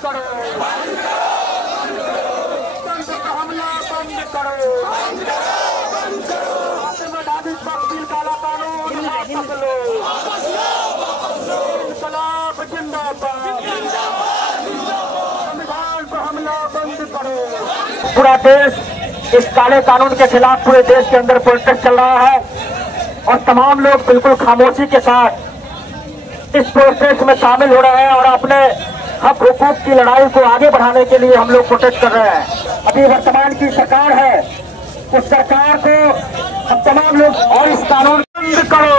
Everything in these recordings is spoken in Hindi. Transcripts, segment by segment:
करो, हमला बंद करो, आत्मदानित वकील काला कानून वापस लो, इंकलाब जिंदाबाद, संविधान पर हमला बंद करो। पूरा देश इस काले कानून के खिलाफ पूरे देश के अंदर प्रोटेस्ट चल रहा है और तमाम लोग बिल्कुल खामोशी के साथ इस प्रोटेस्ट में शामिल हो रहे हैं और अपने हक हुकूक की लड़ाई को आगे बढ़ाने के लिए हम लोग प्रोटेस्ट कर रहे हैं। अभी वर्तमान की सरकार है, उस सरकार को हम तमाम लोग और इस कानून बंद करो,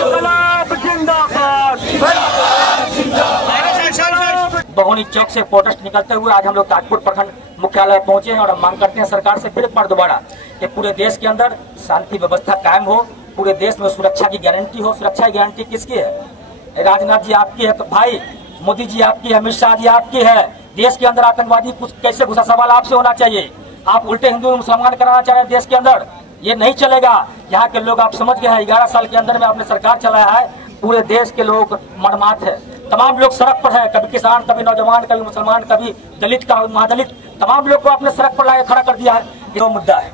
इंकलाब जिंदाबाद। बगौनी चौक से प्रोटेस्ट निकलते हुए आज हम लोग ताजपुर प्रखंड मुख्यालय पहुंचे हैं और हम मांग करते हैं सरकार से फिर एक बार दोबारा कि पूरे देश के अंदर शांति व्यवस्था कायम हो, पूरे देश में सुरक्षा की गारंटी हो। सुरक्षा की गारंटी किसकी है? राजनाथ जी आपकी है भाई, मोदी जी आपकी है, अमित शाह जी आपकी है। देश के अंदर आतंकवादी कुछ कैसे घुसा, सवाल आपसे होना चाहिए। आप उल्टे हिंदू मुसलमान कराना चाह रहे हैं देश के अंदर, ये नहीं चलेगा। यहाँ के लोग आप समझ गए हैं, 11 साल के अंदर में आपने सरकार चलाया है, पूरे देश के लोग मर्मात है। तमाम लोग सड़क पर है, कभी किसान, कभी नौजवान, कभी मुसलमान, कभी दलित का महादलित, तमाम लोग को आपने सड़क पर लाया खड़ा कर दिया है। दो मुद्दा है,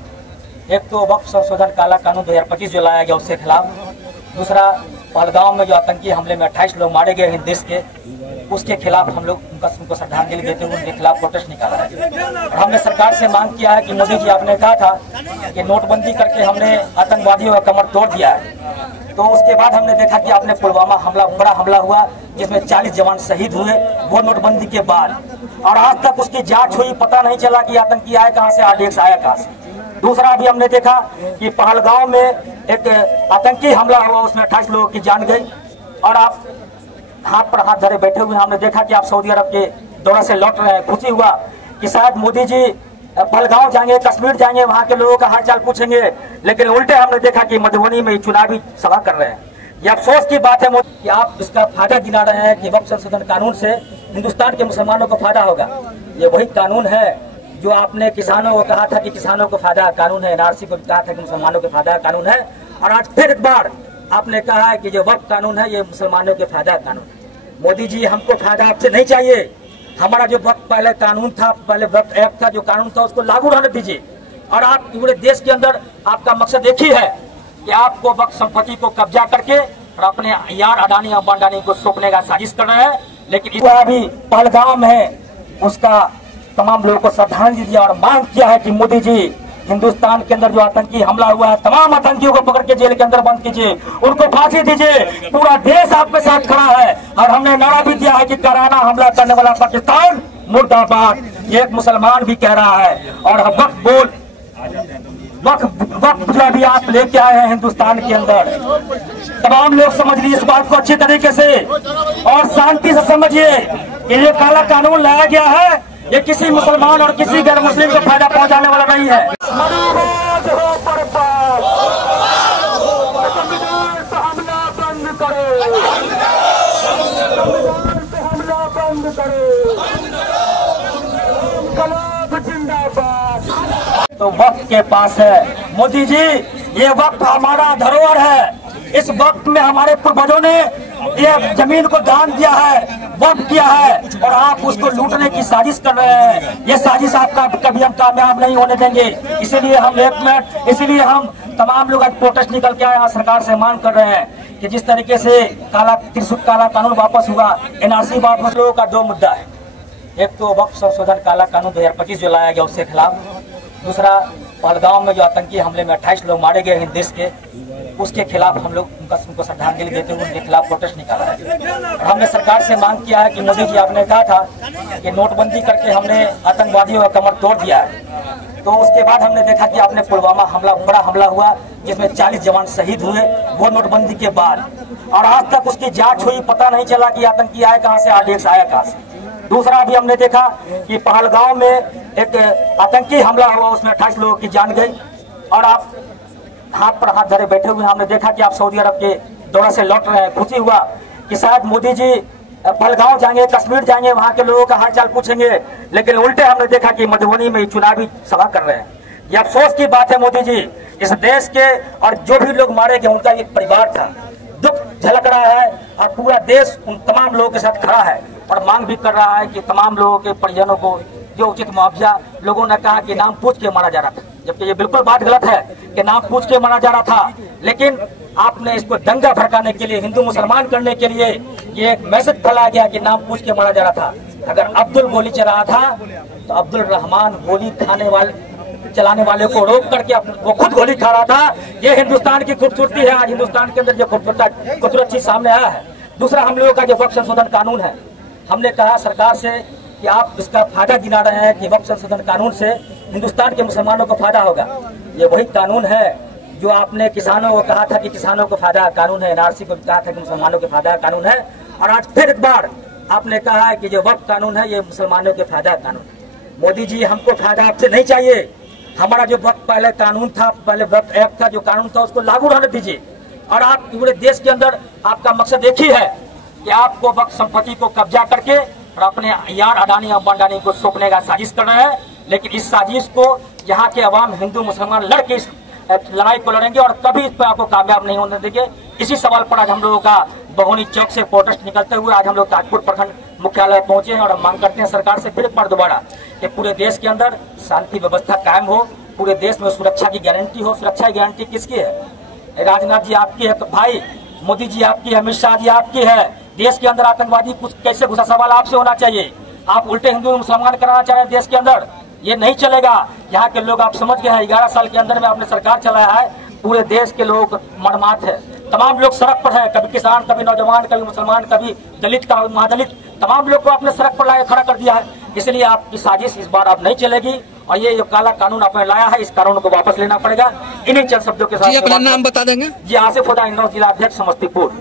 एक तो वक्फ संशोधन काला कानून 2025 जो लाया गया उसके खिलाफ, दूसरा पहलगांव में जो आतंकी हमले में 28 लोग मारे गए हैं देश के, उसके खिलाफ हम लोग उनको श्रद्धांजलि देते हुए उनके खिलाफ प्रोटेस्ट निकाला है। और हमने सरकार से मांग किया है कि मोदी जी आपने कहा था कि नोटबंदी करके हमने आतंकवादियों का कमर तोड़ दिया है, तो उसके बाद हमने देखा कि आपने पुलवामा हमला, बड़ा हमला हुआ जिसमें 40 जवान शहीद हुए, वो नोटबंदी के बाद, और आज तक उसकी जांच हुई, पता नहीं चला कि आतंकी आए कहां से, RDX आया कहां से। दूसरा भी हमने देखा कि पहलगांव में एक आतंकी हमला हुआ, उसमें 28 लोगों की जान गई, और आप हाथ पर हाथ धरे बैठे हुए। हमने देखा कि आप सऊदी अरब के दौरे से लौट रहे हैं, खुशी हुआ कि शायद मोदी जी पहलगांव जाएंगे, कश्मीर जाएंगे, वहां के लोगों का हालचाल पूछेंगे, लेकिन उल्टे हमने देखा कि मधुबनी में चुनावी सभा कर रहे हैं। यह अफसोस की बात है कि आप इसका फायदा गिना रहे हैं कि वक्फ संशोधन कानून से हिंदुस्तान के मुसलमानों को फायदा होगा। ये वही कानून है जो आपने किसानों को कहा था कि किसानों को फायदा कानून है, NRC को कहा था कि मुसलमानों को फायदा कानून है, और आज फिर एक बार आपने कहा है कि जो वक्फ कानून है ये मुसलमानों के फायदा कानून है। मोदी जी, हमको फायदा आपसे नहीं चाहिए, हमारा जो वक्त पहले कानून था, पहले वक्त एक्ट था, जो कानून था उसको लागू रहने दीजिए। और आप पूरे देश के अंदर आपका मकसद एक ही है कि आपको वक्त संपत्ति को कब्जा करके और अपने यार अडानी अंबानी को सौंपने का साजिश कर रहे हैं। लेकिन अभी पहलगाम में उसका तमाम लोगों को श्रद्धांजलि दिया और मांग किया है कि मोदी जी हिंदुस्तान के अंदर जो आतंकी हमला हुआ है, तमाम आतंकियों को पकड़ के जेल के अंदर बंद कीजिए, उनको फांसी दीजिए। पूरा देश आपके साथ खड़ा है और हमने नारा भी दिया है कि कराना हमला करने वाला पाकिस्तान मुर्दाबाद, ये एक मुसलमान भी कह रहा है। और वक्त जो अभी आप लेके आए हैं हिंदुस्तान के अंदर, तमाम लोग समझ लीजिए इस बात को अच्छे तरीके से और शांति से समझिए कि ये काला कानून लाया गया है, ये किसी मुसलमान और किसी गैर मुस्लिम को फायदा पहुंचाने वाला नहीं है। हमला बंद करो, हमला बंद करो, इंकलाब जिंदाबाद। तो वक्त के पास है मोदी जी, ये वक्त हमारा धरोहर है। इस वक्त में हमारे पूर्वजों ने ये जमीन को दान दिया है, वक्त किया है, और आप उसको लूटने की साजिश कर रहे हैं। ये साजिश आपका कभी हम कामयाब नहीं होने देंगे। इसीलिए हम तमाम लोग आज प्रोटेस्ट निकल के आए हैं, सरकार से मांग कर रहे हैं कि जिस तरीके से काला कानून वापस हुआ, NRC वापस। लोगों का दो मुद्दा है, एक तो वक्फ संशोधन काला कानून 2025 जो लाया गया उसके खिलाफ, दूसरा पहलगांव में जो आतंकी हमले में 28 लोग मारे गए हैं देश के, उसके खिलाफ हम लोग उनको श्रद्धांजलि देते हुए उनके खिलाफ प्रोटेस्ट निकाला है। और हमने सरकार से मांग किया है कि मोदी जी आपने कहा था कि नोटबंदी करके हमने आतंकवादियों का कमर तोड़ दिया है, तो उसके बाद हमने देखा कि आपने पुलवामा हमला, बड़ा हमला हुआ जिसमें 40 जवान शहीद हुए, वो नोटबंदी के बाद, और आज तक उसकी जांच हुई, पता नहीं चला कि आतंकी आए कहां से, RDX आया कहां से। दूसरा भी हमने देखा कि पहलगांव में एक आतंकी हमला हुआ, उसमें 28 लोगों की जान गई, और आप हाथ पर हाथ धरे बैठे हुए। हमने देखा कि आप सऊदी अरब के दौरे से लौट रहे हैं, खुशी हुआ कि शायद मोदी जी पहलगांव जाएंगे, कश्मीर जाएंगे, वहां के लोगों का हालचाल पूछेंगे, लेकिन उल्टे हमने देखा कि मधुबनी में चुनावी सभा कर रहे हैं। ये अफसोस की बात है मोदी जी, इस देश के और जो भी लोग मारे गए उनका एक परिवार था, दुख झलक रहा है और पूरा देश उन तमाम लोगों के साथ खड़ा है और मांग भी कर रहा है कि तमाम लोगों के परिजनों को जो उचित मुआवजा। लोगों ने कहा कि नाम पूछ के मारा जा रहा था, जबकि ये बिल्कुल बात गलत है कि नाम पूछ के मारा जा रहा था। लेकिन आपने इसको दंगा भड़काने के लिए, हिंदू मुसलमान करने के लिए ये एक मैसेज फैलाया गया कि नाम पूछ के मारा जा रहा था। अगर अब्दुल गोली चला रहा था तो अब्दुल रहमान गोली चलाने वाले को रोक करके वो खुद गोली खा रहा था। ये हिंदुस्तान की खूबसूरती है। आज हिंदुस्तान के अंदर जो खूबसूरत चीज सामने आया है। दूसरा, हम लोगों का जो वक्फ संशोधन कानून है, हमने कहा सरकार से कि आप इसका फायदा गिना रहे हैं कि वक्फ संशोधन कानून से हिंदुस्तान के मुसलमानों को फायदा होगा। ये वही कानून है जो आपने किसानों को कहा था कि किसानों को फायदा कानून है, एनआरसी को कहा था कि मुसलमानों के फायदा कानून है, और आज फिर एक बार आपने कहा है कि जो वक्फ कानून है ये मुसलमानों के फायदा कानून है। मोदी जी, हमको फायदा आपसे नहीं चाहिए। हमारा जो वक्त पहले कानून था, पहले वक्त एक्ट का जो कानून था, उसको लागू रहने दीजिए। और आप पूरे देश के अंदर आपका मकसद एक ही है कि आपको वक्त संपत्ति को कब्जा करके और अपने यार अडानी अंबानी को सौंपने का साजिश कर रहे हैं। लेकिन इस साजिश को यहाँ के अवाम, हिंदू मुसलमान लड़के इस लड़ाई को लड़ेंगे और कभी इस पर आपको कामयाब नहीं होने देंगे। इसी सवाल पर आज हम लोगों का बहोनी चौक से प्रोटेस्ट निकलते हुए आज हम लोग ताजपुर प्रखंड मुख्यालय पहुंचे हैं और हम मांग करते हैं सरकार से फिर एक बार दोबारा कि पूरे देश के अंदर शांति व्यवस्था कायम हो, पूरे देश में सुरक्षा की गारंटी हो। सुरक्षा की गारंटी किसकी है? राजनाथ जी आपकी है भाई, मोदी जी आपकी है, अमित शाह जी आपकी है। देश के अंदर आतंकवादी कुछ कैसे घुसा, सवाल आपसे होना चाहिए। आप उल्टे हिंदू मुसलमान कराना चाह रहे हैं देश के अंदर, ये नहीं चलेगा। यहाँ के लोग आप समझ गए हैं, 11 साल के अंदर में आपने सरकार चलाया है, पूरे देश के लोग मरमात है। तमाम लोग सड़क पर है, कभी किसान, कभी नौजवान, कभी मुसलमान, कभी दलित का महादलित, तमाम लोग को आपने सड़क पर लाके खड़ा कर दिया है। इसलिए आपकी साजिश इस बार अब नहीं चलेगी और ये जो काला कानून आपने लाया है, इस कानून को वापस लेना पड़ेगा। इन्हीं चंद शब्दों के साथ अपना नाम बता देंगे। जी, आसिफ हुदा, इंदौर जिला अध्यक्ष, समस्तीपुर।